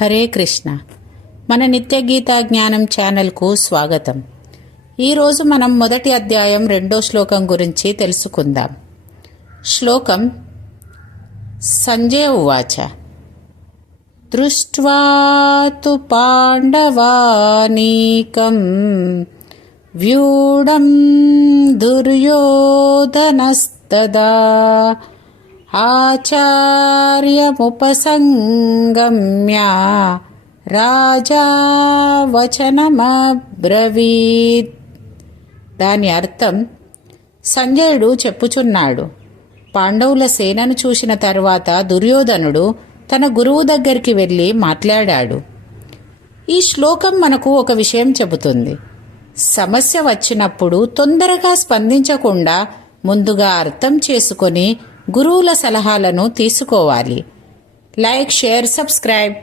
హరే కృష్ణ. మన నిత్య గీతా జ్ఞానం ఛానల్కు స్వాగతం. ఈరోజు మనం మొదటి అధ్యాయం 2వ శ్లోకం గురించి తెలుసుకుందాం. శ్లోకం సంజయ ఉవాచ దృష్ట్వా తు పాండవానీకం వ్యూఢం దుర్యోధనస్తదా ఆచార్యముపసంగమ్య రాజా వచనమబ్రవీత్. దాని అర్థం, సంజయుడు చెప్పుచున్నాడు, పాండవుల సేనను చూసిన తరువాత దుర్యోధనుడు తన గురువు దగ్గరికి వెళ్ళి మాట్లాడాడు. ఈ శ్లోకం మనకు ఒక విషయం చెబుతుంది. సమస్య వచ్చినప్పుడు తొందరగా స్పందించకుండా ముందుగా అర్థం చేసుకొని గురువుల సలహాలను తీసుకోవాలి. Like, share, subscribe.